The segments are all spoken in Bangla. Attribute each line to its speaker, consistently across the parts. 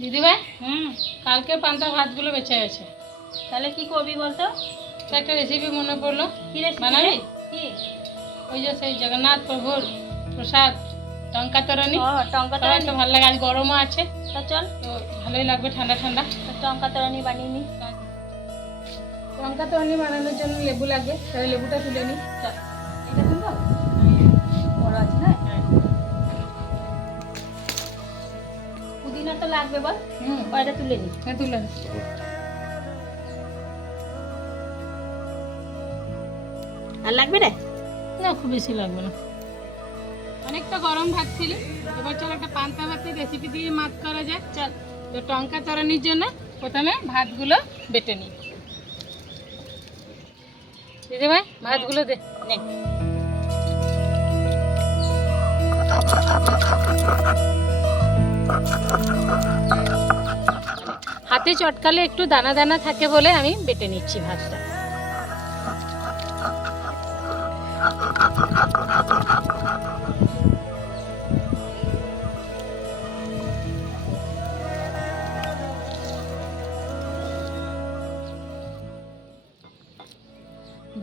Speaker 1: দিদিভাই
Speaker 2: হুম
Speaker 1: কালকে পান্তা ভাতগুলো বেঁচে গেছে।
Speaker 2: তাহলে কি করবি বলতো?
Speaker 1: একটা রেসিপি মনে পড়ল। বানাবি?
Speaker 2: কি?
Speaker 1: ওই যে সেই জগন্নাথ প্রভুর প্রসাদ টঙ্কা তরণি।
Speaker 2: টঙ্কা তরানি
Speaker 1: তো ভালো লাগে আজ গরমও আছে।
Speaker 2: তা চল।
Speaker 1: তো ভালোই লাগবে ঠান্ডা ঠান্ডা।
Speaker 2: টঙ্কা তরানি বানিয়ে নি।
Speaker 1: টঙ্কা তরণি বানানোর জন্য লেবু লাগবে। তাহলে লেবুটা তুলে নিই
Speaker 2: চল। পুদিনা তো লাগবে বল।
Speaker 1: হুম।
Speaker 2: কয়টা তুলে নি
Speaker 1: হ্যাঁ তুলে নে।
Speaker 2: আর লাগবে রে?
Speaker 1: না খুব বেশি লাগবে না। অনেকটা গরম ভাত ছিল এবার চল একটা পান্তা ভাতের রেসিপি দিয়ে মাত করা যায় চল। তো টঙ্কা তরানির জন্য প্রথমে ভাতগুলো বেটে নিই। দিদি ভাই ভাতগুলো দে।
Speaker 2: নে।
Speaker 1: হাতে চটকালে একটু দানা দানা থাকে বলে আমি বেটে নিচ্ছি ভাতটা।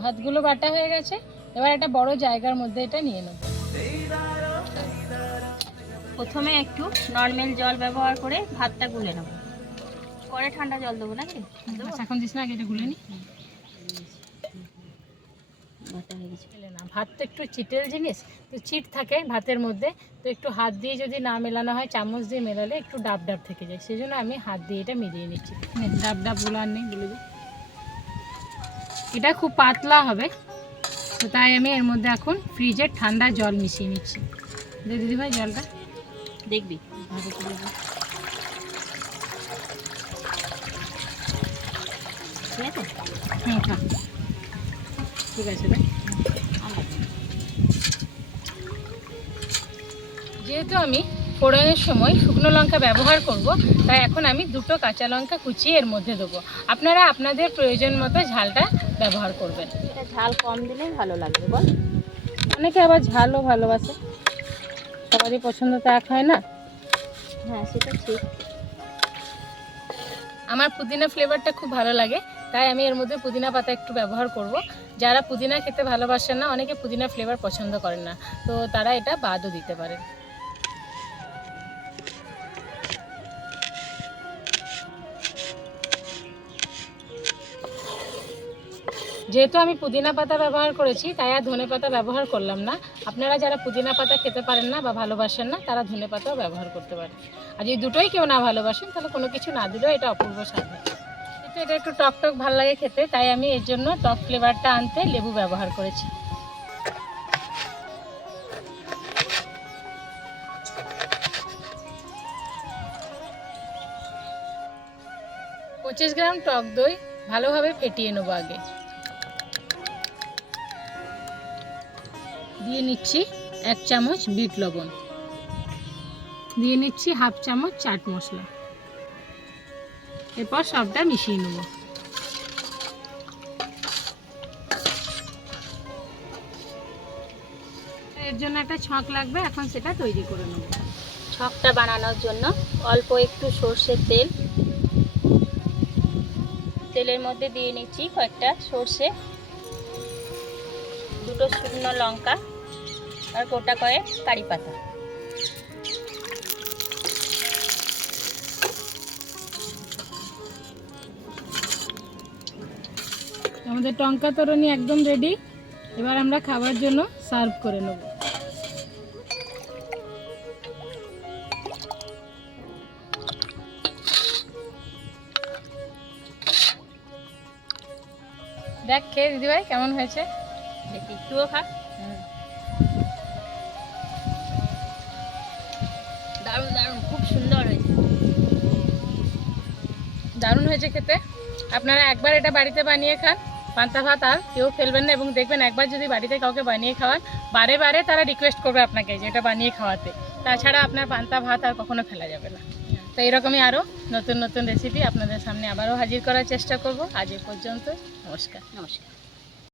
Speaker 1: ভাতগুলো বাটা হয়ে গেছে, এবার একটা বড় জায়গার মধ্যে এটা নিয়ে নেব।
Speaker 2: প্রথমে একটু নর্মাল জল ব্যবহার করে ভাতটা গুলে নেব। পরে ঠান্ডা জল দেবো নাকি?
Speaker 1: আচ্ছা, এখন দিস না আগে এটা গুলে নি। না ভাত তো একটু চিটেল জিনিস তো চিট থাকে ভাতের মধ্যে তো একটু হাত দিয়ে যদি না মেলানো হয় চামচ দিয়ে মেলালে একটু ডাব ডাব থেকে যায় সেই জন্য আমি হাত দিয়ে এটা মিলিয়ে নিচ্ছি। ডাব ডাবগুলো আর নেই বলে এটা খুব পাতলা হবে তো তাই আমি এর মধ্যে এখন ফ্রিজের ঠান্ডা জল মিশিয়ে নিচ্ছি। দে দিদি ভাই জলটা।
Speaker 2: দেখবি। ঠিক আছে?
Speaker 1: ঠিক আছে যেহেতু আমি ফোড়নের সময় শুকনো লঙ্কা ব্যবহার করব তাই এখন আমি দুটো কাঁচা লঙ্কা কুচিয়ে এর মধ্যে দেবো। আপনারা আপনাদের প্রয়োজন মতো ঝালটা ব্যবহার করবেন।
Speaker 2: এটা ঝাল কম দিলে ভালো লাগবে বল।
Speaker 1: অনেকে আবার ঝালও ভালোবাসে। সবারই পছন্দ তো এক হয় না?
Speaker 2: হ্যাঁ সেটা ঠিক।
Speaker 1: আমার পুদিনা ফ্লেভারটা খুব ভালো লাগে তাই আমি এর মধ্যে পুদিনা পাতা একটু ব্যবহার করব। যারা পুদিনা খেতে ভালোবাসেন না অনেকে পুদিনা ফ্লেভার পছন্দ করেন না তো তারা এটা বাদও দিতে পারেন। যেহেতু আমি পুদিনা পাতা ব্যবহার করেছি, তাই আর ধনে পাতা ব্যবহার করলাম না। আপনারা যারা পুদিনা পাতা খেতে পারেন না বা ভালোবাসেন না, তারা ধনে পাতাও ব্যবহার করতে পারেন। আর যদি দুটোই কেউ না ভালোবাসেন, তাহলে কোনো কিছু না দিলেও এটা অপূর্ব স্বাদ। কিন্তু এটা একটু টক টক ভালো লাগে খেতে, তাই আমি এর জন্য টক ফ্লেভারটা আনতে লেবু ব্যবহার করেছি। পঁচিশ গ্রাম টক দই ভালোভাবে ফেটিয়ে নেব আগে। দিয়ে নিচ্ছি এক চামচ বিট লবণ। দিয়ে নিচ্ছি হাফ চামচ চাট মশলা। এরপর সবটা মিশিয়ে নেব। এর জন্য একটা ছক লাগবে, এখন সেটা তৈরি করে নেব।
Speaker 2: ছকটা বানানোর জন্য অল্প একটু সর্ষের তেল। তেলের মধ্যে দিয়ে নিচ্ছি কয়েকটা সর্ষে, দুটো শুকনো লঙ্কা। আর গোটা কয়েক কারি পাতা।
Speaker 1: আমাদের টঙ্কা তরণি একদম রেডি এবার আমরা খাবার জন্য সার্ভ করে নেব। দেখ খেয়ে দিদিভাই কেমন হয়েছে?
Speaker 2: দেখি একটুও খা। দারুণ দারুণ, খুব সুন্দর হয়েছে।
Speaker 1: দারুণ হয়েছে খেতে। আপনারা একবার এটা বাড়িতে বানিয়ে খান, পান্তা ভাত আর কেউ ফেলবেন না এবং দেখবেন একবার যদি বাড়িতে কাউকে বানিয়ে খাওয়ান, বারে বারে তারা রিকোয়েস্ট করবে আপনাকে যে এটা বানিয়ে খাওয়াতে। তাছাড়া আপনার পান্তা ভাত আর কখনো ফেলা যাবে না। তো এরকমই আরও নতুন নতুন রেসিপি আপনাদের সামনে আবারও হাজির করার চেষ্টা করব। আজ এ পর্যন্ত নমস্কার।
Speaker 2: নমস্কার।